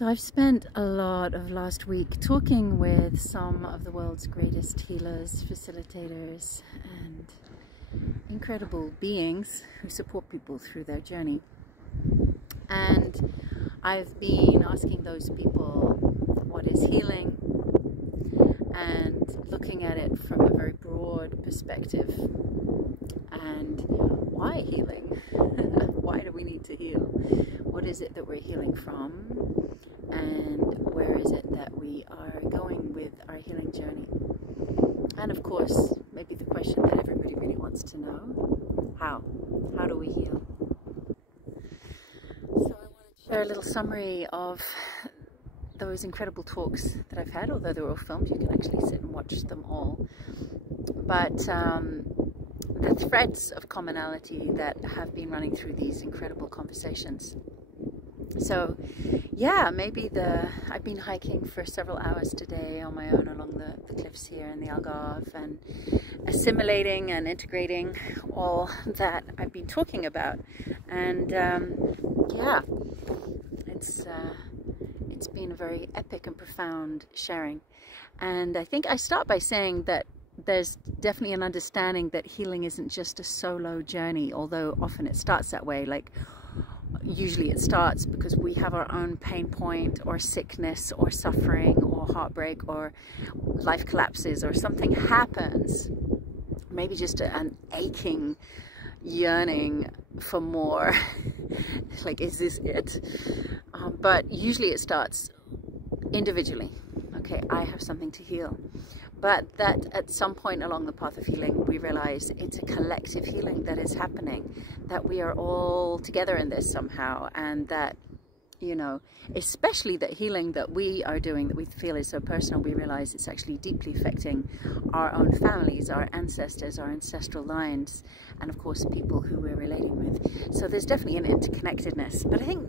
So I've spent a lot of last week talking with some of the world's greatest healers, facilitators, and incredible beings who support people through their journey. And I've been asking those people, what is healing? And looking at it from a very broad perspective. And why healing? Why do we need to heal? What is it that we're healing from? And where is it that we are going with our healing journey? And of course, maybe the question that everybody really wants to know, how? How do we heal? So I want to share a little summary of those incredible talks that I've had, although they're all filmed. You can actually sit and watch them all. But the threads of commonality that have been running through these incredible conversations. So yeah, maybe I've been hiking for several hours today on my own along the cliffs here in the Algarve, and assimilating and integrating all that I've been talking about. And yeah, it's been a very epic and profound sharing. And I think I start by saying that there's definitely an understanding that healing isn't just a solo journey, although often it starts that way. Like, usually it starts because we have our own pain point or sickness or suffering or heartbreak or life collapses or something happens. Maybe just an aching yearning for more. Like, is this it? But usually it starts individually. Okay, I have something to heal. But that at some point along the path of healing, we realize it's a collective healing that is happening, that we are all together in this somehow, and that, you know, especially that healing that we are doing, that we feel is so personal, we realize it's actually deeply affecting our own families, our ancestors, our ancestral lines, and of course people who we're relating with. So there's definitely an interconnectedness. But I think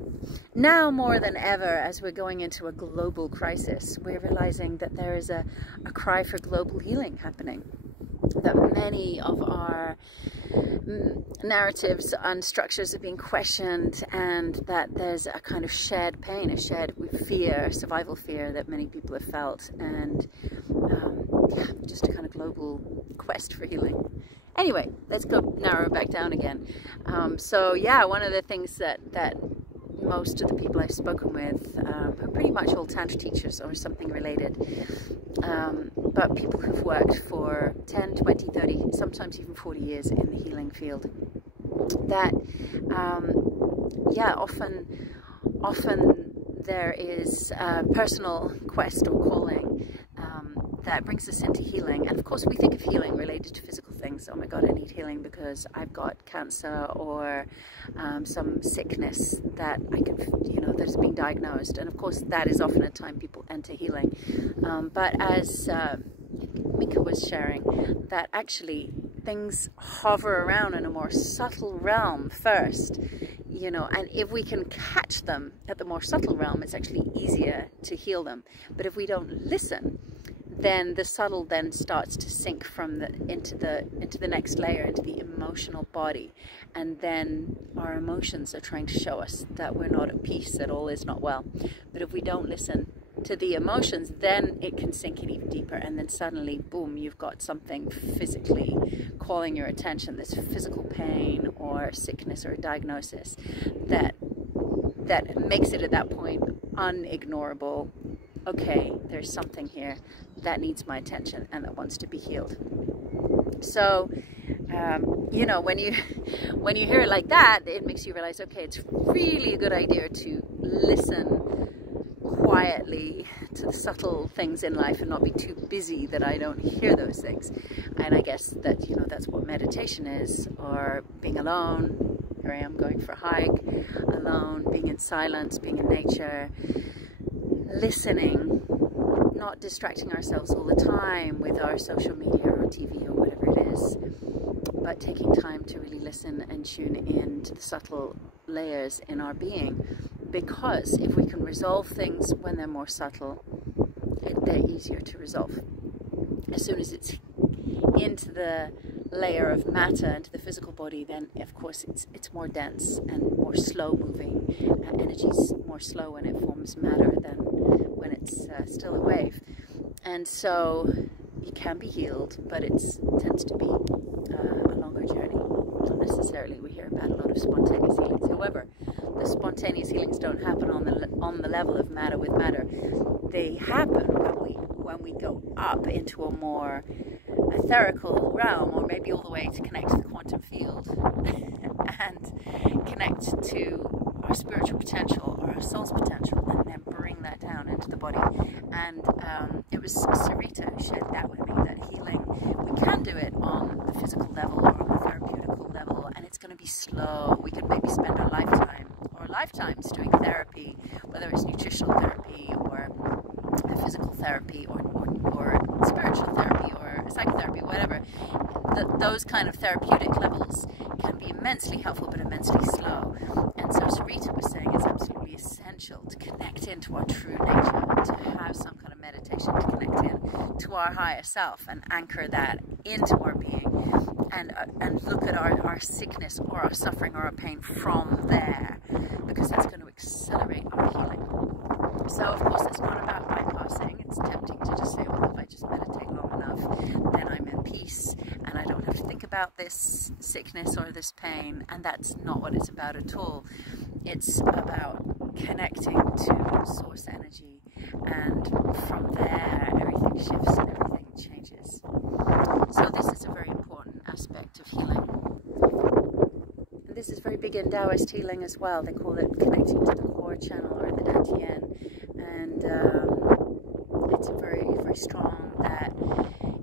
now more than ever, as we're going into a global crisis, we're realizing that there is a cry for global healing happening. That many of our narratives and structures are being questioned, and that there's a kind of shared pain, a shared fear, survival fear that many people have felt, and yeah, just a kind of global quest for healing. Anyway, let's go narrow back down again. So yeah, one of the things that most of the people I've spoken with are pretty much all Tantra teachers or something related, but people who've worked for 10, 20, 30, sometimes even 40 years in the healing field, that yeah, often there is a personal quest or calling that brings us into healing. And of course we think of healing related to physical things. Oh my God, I need healing because I've got cancer or some sickness that I can, you know, that's been diagnosed. And of course that is often a time people enter healing. But as Mika was sharing, that actually things hover around in a more subtle realm first, you know, and if we can catch them at the more subtle realm, it's actually easier to heal them. But if we don't listen, then the subtle then starts to sink from into the next layer, into the emotional body, and then our emotions are trying to show us that we're not at peace, that all is not well. But if we don't listen to the emotions, then it can sink in even deeper, and then suddenly, boom, you've got something physically calling your attention, this physical pain or sickness or diagnosis that makes it at that point unignorable. Okay, there's something here that needs my attention and that wants to be healed. So, you know, when you hear it like that, it makes you realize, okay, it's really a good idea to listen quietly to the subtle things in life and not be too busy that I don't hear those things. And I guess that, you know, that's what meditation is, or being alone. Here I am going for a hike, alone, being in silence, being in nature, listening, not distracting ourselves all the time with our social media or TV or whatever it is, but taking time to really listen and tune in to the subtle layers in our being. Because if we can resolve things when they're more subtle, they're easier to resolve. As soon as it's into the layer of matter, into the physical body, then of course it's more dense and more slow moving, energy's more slow when it forms matter than when it's still a wave. And so you can be healed, but it tends to be a longer journey. Not necessarily we hear about a lot of spontaneous healings. However, the spontaneous healings don't happen on the level of matter with matter. They happen when we go up into a more etherical realm, or maybe all the way to connect to the quantum field and connect to our spiritual potential or our soul's potential, and then bring that down into the body. And it was Sarita who shared that with me, that healing, we can do it on the physical level or on the therapeutical level, and it's going to be slow. We could maybe spend our lifetime or lifetimes doing therapy, whether it's nutritional therapy or physical therapy or spiritual therapy or psychotherapy, whatever. Those kind of therapeutic levels can be immensely helpful but immensely slow. And so Sarita was saying it's absolutely essential to connect into our true nature, to have some kind of meditation to connect in to our higher self and anchor that into our being, and look at our sickness or our suffering or our pain from there, because that's going to accelerate our healing. So of course it's not about bypassing. It's tempting to just say, well, if I just meditate long enough, then I'm in peace and I don't have to think about this sickness or this pain. And that's not what it's about at all. It's about connecting to source energy, and from there everything shifts and everything changes. So this is a very important aspect of healing. And this is very big in Taoist healing as well. They call it connecting to the core channel or the Dantian. And it's very, very strong that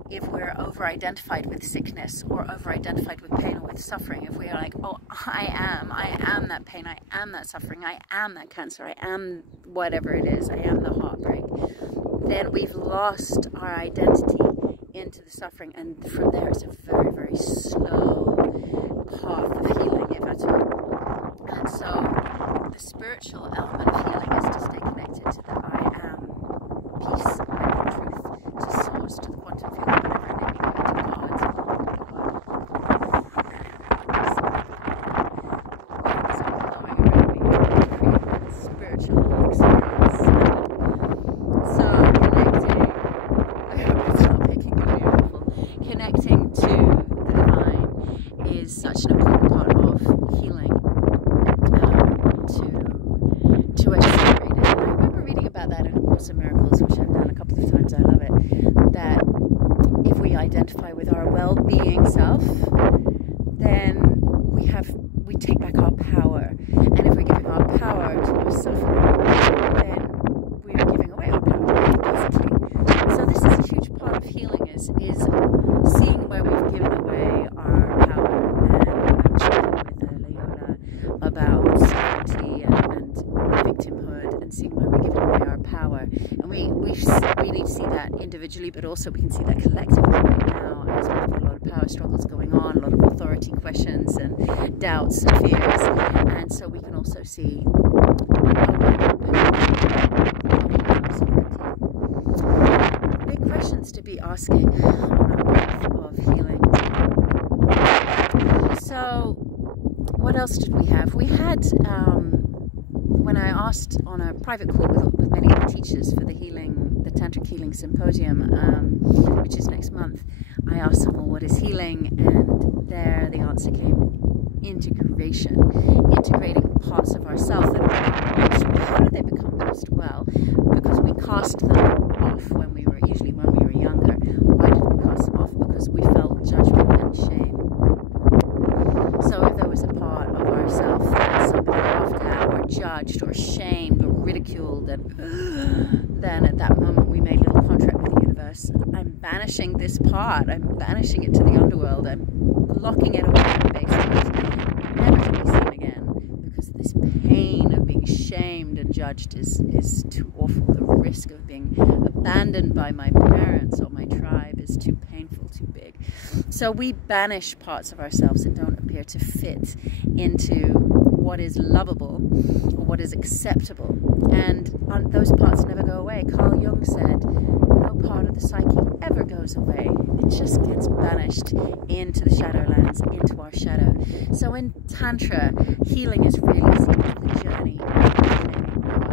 if we're over-identified with sickness or over-identified with pain or with suffering, if we are like, oh, I am that pain, I am that suffering, I am that cancer, I am whatever it is, I am the heartbreak, then we've lost our identity into the suffering, and from there it's a very, very slow path of healing, if at all. And so the spiritual element of healing is to stay connected to the I am peace, I am truth, to source, to the quantum field, whatever name you give it, to God. Spiritual experience. So connecting, I hope it's not making it beautiful, connecting to the divine is such an important part of healing, to accelerate it. I remember reading about that in A Course in Miracles, which I've done a couple of times, I love it, that if we identify with our well-being self, then we take back our power. And if we're giving our power to our suffering, then we are giving away our power, basically. So this is a huge part of healing, is seeing where we've given away our power. And I'm speaking with Leola about sovereignty and victimhood, and seeing where we're giving away our power. And we need to see that individually, but also we can see that collectively right now, as we've got a lot of power struggles going on, a lot of authority questions and doubts and fears. And so we can also see big questions to be asking on our path of healing. So what else did we have? We had, when I asked on a private call with many of the teachers for the Tantric Healing Symposium, which is next month, I asked them, well, what is healing? And there the answer came, integration, integrating parts of ourselves that are lost. How do they become lost? Well, because we cast them off when we were younger. Why did we cast them off? Because we felt judgment and shame. So if there was a part of ourselves that somebody laughed at or judged or shamed or ridiculed, and then at that moment we made a little contract with the universe. I'm banishing this part. I'm banishing it to the underworld. I'm locking it away in the basement, never to be seen again, because this pain of being shamed and judged is too awful. The risk of being abandoned by my parents or my tribe is too painful, too big. So we banish parts of ourselves that don't appear to fit into what is lovable or what is acceptable, and those parts never go away. Carl Jung said, no part of the psyche ever goes away. It just gets banished into the shadowlands, into our shadow. So in Tantra, healing is really seen as the journey of reclaiming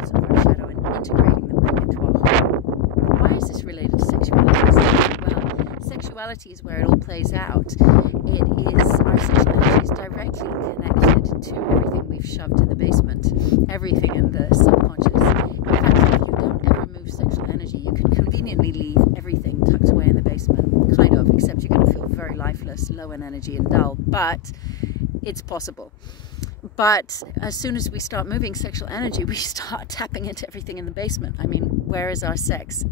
sexuality is where it all plays out. Our sexual energy is directly connected to everything we've shoved in the basement, everything in the subconscious. In fact, if you don't ever move sexual energy, you can conveniently leave everything tucked away in the basement, kind of, except you're going to feel very lifeless, low in energy and dull, but it's possible. But as soon as we start moving sexual energy, we start tapping into everything in the basement. I mean, where is our sex?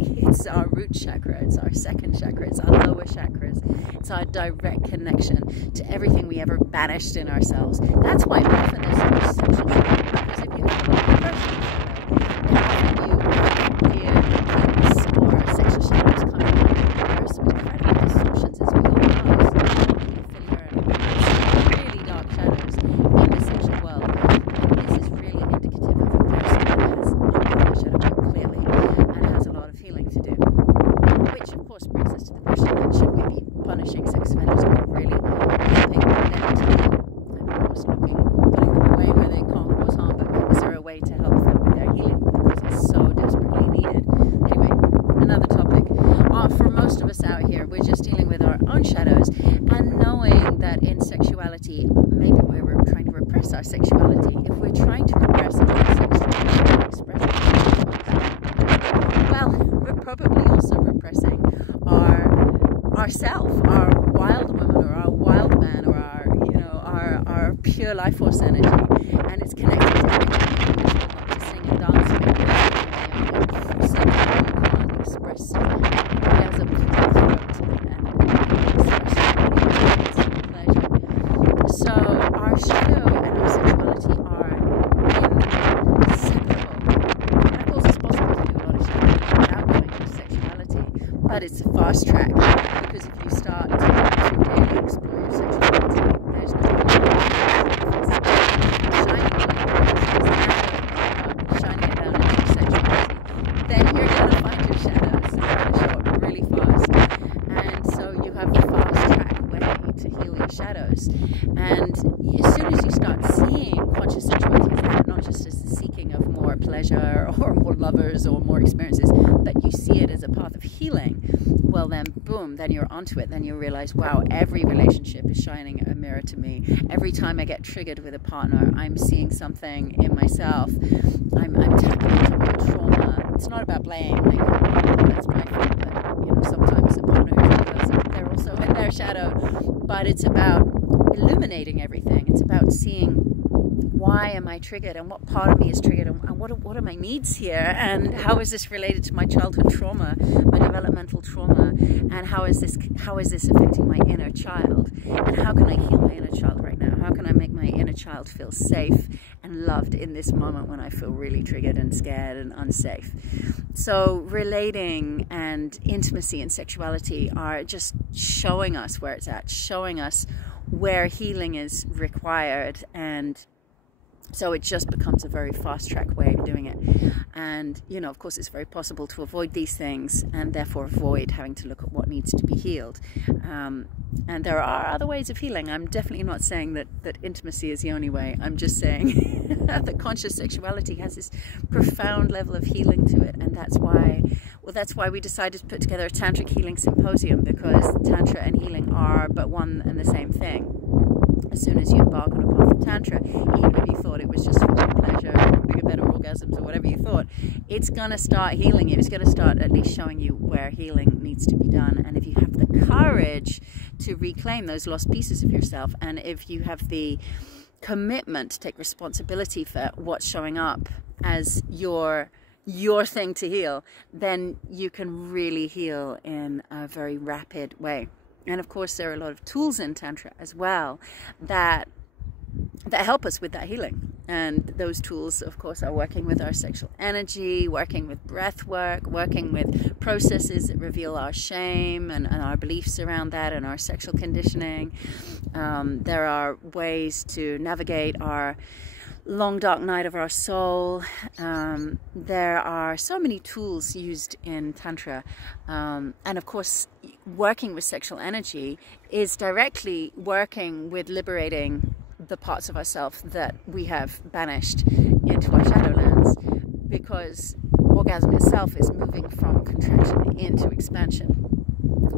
It's our root chakra, it's our second chakra, it's our lower chakras. It's our direct connection to everything we ever banished in ourselves. That's why often there's so much sexual shame, because if you have a lot of personal or sexual shadows coming out, there are some incredible distortions, as we all know, really dark shadows in the sexual world. And this is really indicative of a person that has not that shadow clearly and has a lot of healing to do. Which, of course, brings us to the question, then, should we be punishing sex offenders or really helping them to heal? And of course, putting them away where they can't cause harm, but is there a way to help them with their healing? Because it's so desperately needed. Anyway, another topic. For most of us out here, we're just dealing with our own shadows and knowing that in sexuality, maybe we're trying to repress our sexuality. If we're trying to repress our sexuality, express it, well, we're probably also repressing ourself, our wild woman or our wild man or our pure life force energy, and it's connected to everything we want to sing and dance and sing and express orgasm through the throat and express pleasure. So our shadow and our sexuality are inseparable. And of course it's possible to do a lot of shadow without going into sexuality, but it's a fast track, because if you start to really explore your sexuality, there's no shining it down into your sexuality, then you're going to find your shadows. They're going to show up really fast. And so you have a fast track way to heal your shadows. And as soon as you start seeing conscious sexuality as that, not just as the seeking of more pleasure or more lovers or more experiences, but you see it as a path of healing, well then, boom, then you're onto it. Then you realize, wow, every relationship is shining a mirror to me. Every time I get triggered with a partner, I'm seeing something in myself. I'm tapping into old trauma. It's not about blame, like, that's my fault, but sometimes a partner who does it, they're also in their shadow. But it's about illuminating everything. It's about seeing, why am I triggered, and what part of me is triggered, and what are my needs here, and how is this related to my childhood trauma, my developmental trauma, and how is this affecting my inner child, and how can I heal my inner child right now? How can I make my inner child feel safe and loved in this moment when I feel really triggered and scared and unsafe? So relating and intimacy and sexuality are just showing us where it's at, showing us where healing is required, and so it just becomes a very fast track way of doing it. And of course it's very possible to avoid these things and therefore avoid having to look at what needs to be healed. And there are other ways of healing. I'm definitely not saying that intimacy is the only way. I'm just saying that conscious sexuality has this profound level of healing to it, and that's why we decided to put together a Tantric Healing Symposium, because Tantra and healing are but one and the same thing. As soon as you embark on a path of Tantra, even if you thought it was just for more pleasure or bigger, better orgasms or whatever you thought, it's going to start healing you. It's going to start at least showing you where healing needs to be done. And if you have the courage to reclaim those lost pieces of yourself, and if you have the commitment to take responsibility for what's showing up as your thing to heal, then you can really heal in a very rapid way. And of course, there are a lot of tools in Tantra as well that help us with that healing. And those tools, of course, are working with our sexual energy, working with breath work, working with processes that reveal our shame and our beliefs around that and our sexual conditioning. There are ways to navigate our long dark night of our soul. There are so many tools used in Tantra, and of course working with sexual energy is directly working with liberating the parts of ourselves that we have banished into our shadowlands, because orgasm itself is moving from contraction into expansion.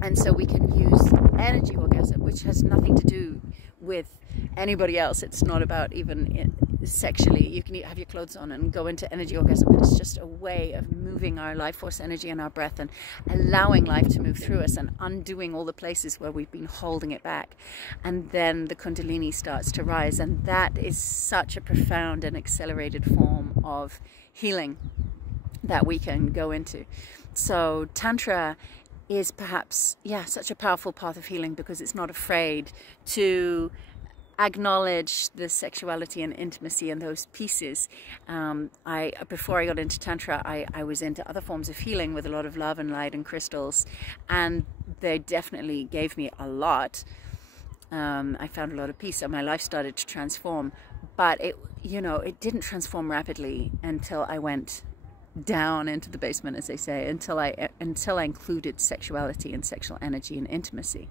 And so we can use energy orgasm, which has nothing to do with anybody else. It's not about even sexually. You can have your clothes on and go into energy orgasm, but it's just a way of moving our life force energy and our breath and allowing life to move through us and undoing all the places where we've been holding it back. And then the Kundalini starts to rise, and that is such a profound and accelerated form of healing that we can go into. So Tantra is perhaps, such a powerful path of healing, because it's not afraid to acknowledge the sexuality and intimacy and those pieces. Before I got into Tantra, I was into other forms of healing with a lot of love and light and crystals, and they definitely gave me a lot. I found a lot of peace, and my life started to transform, but it didn't transform rapidly until I went down into the basement, as they say, until I included sexuality and sexual energy and intimacy.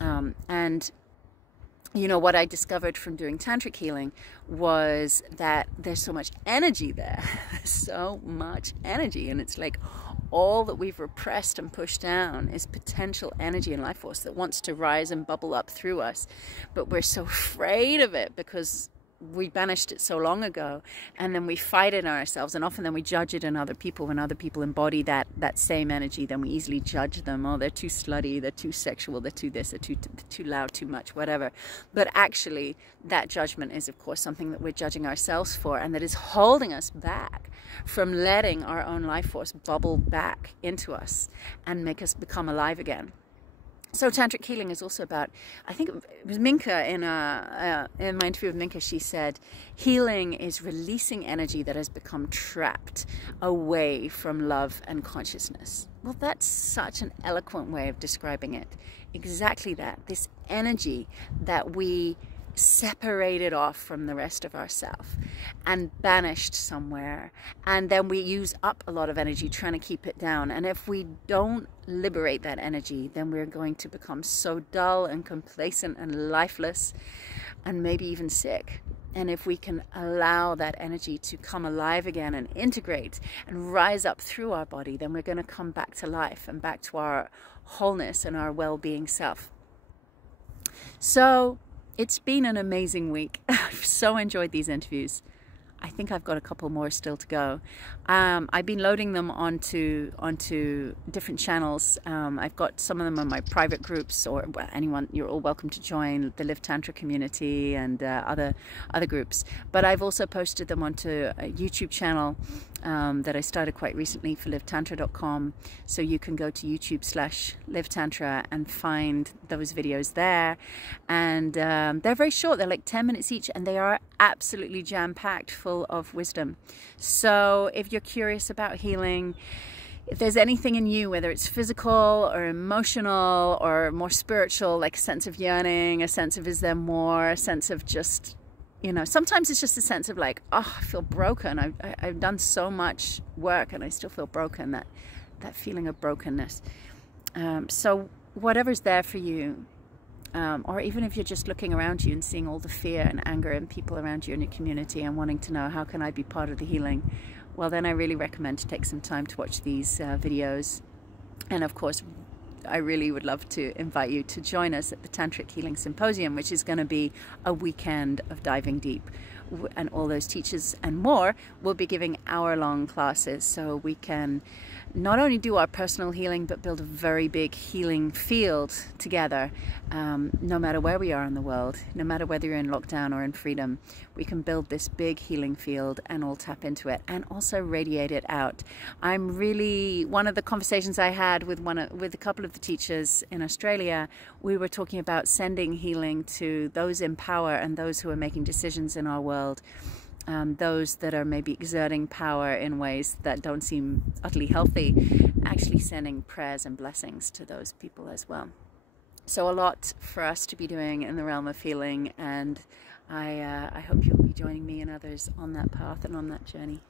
And what I discovered from doing tantric healing was that there's so much energy there. So much energy, and it's like all that we've repressed and pushed down is potential energy and life force that wants to rise and bubble up through us, but we're so afraid of it because we banished it so long ago, and then we fight it in ourselves, and often then we judge it in other people. When other people embody that same energy, then we easily judge them. Oh, they're too slutty, they're too sexual, they're too this, they're too loud, too much, whatever. But actually that judgment is, of course, something that we're judging ourselves for, and that is holding us back from letting our own life force bubble back into us and make us become alive again. So tantric healing is also about, I think it was Minka in my interview with Minka, she said, healing is releasing energy that has become trapped away from love and consciousness. Well, that's such an eloquent way of describing it. Exactly that. This energy that we separated off from the rest of ourself and banished somewhere, and then we use up a lot of energy trying to keep it down. And if we don't liberate that energy, then we're going to become so dull and complacent and lifeless and maybe even sick. And if we can allow that energy to come alive again and integrate and rise up through our body, then we're going to come back to life and back to our wholeness and our well-being self. So it's been an amazing week. I've so enjoyed these interviews. I think I've got a couple more still to go. I've been loading them onto different channels. I've got some of them on my private groups, or anyone, you're all welcome to join the Live Tantra community and other groups. But I've also posted them onto a YouTube channel that I started quite recently for livetantra.com. So you can go to YouTube/livetantra and find those videos there. And they're very short. They're like 10 minutes each, and they are absolutely jam-packed full of wisdom. So if you're curious about healing, if there's anything in you, whether it's physical or emotional or more spiritual, like a sense of yearning, a sense of is there more, a sense of just, sometimes it's just a sense of like, oh, I feel broken. I've done so much work and I still feel broken, that feeling of brokenness. So whatever's there for you, or even if you're just looking around you and seeing all the fear and anger in people around you in your community and wanting to know how can I be part of the healing, well, then I really recommend to take some time to watch these videos. And of course, I really would love to invite you to join us at the Tantric Healing Symposium, which is going to be a weekend of diving deep. And all those teachers and more will be giving hour-long classes, so we can not only do our personal healing, but build a very big healing field together. No matter where we are in the world, no matter whether you're in lockdown or in freedom, we can build this big healing field and all tap into it and also radiate it out. One of the conversations I had with a couple of the teachers in Australia, we were talking about sending healing to those in power and those who are making decisions in our world. Those that are maybe exerting power in ways that don't seem utterly healthy, actually sending prayers and blessings to those people as well. So a lot for us to be doing in the realm of healing, and I hope you'll be joining me and others on that path and on that journey.